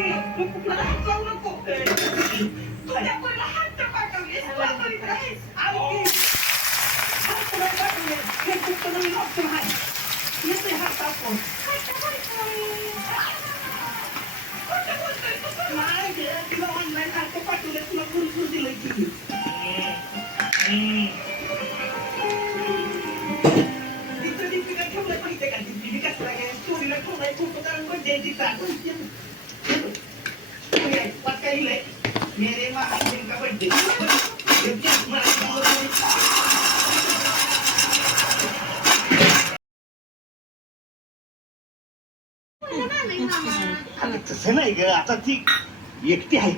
मला हात लावू नको. तुझ्या पोरीला हात तर पाठवलेस, पाठवलीच आहेस. आणि हात पुढे पाठवले. हे खूप नवीन ऑप्शन आहे. येते हात टाकून. खोटं बोलतोय तू. नाही गे, तुला ऑनलाईन हात पाठवले, तुला कुरकुर दिलंय की. तिथं दीपिका ठेवलं माहितीये का? दीपिका कसला काय स्टोरीला ठेवलाय फोटो काढून बर्थडे तिचा. पक्का लिहिलंय मेरे महादेव का बर्थडे. तसं नाही ग, आता ती एकटी आहे.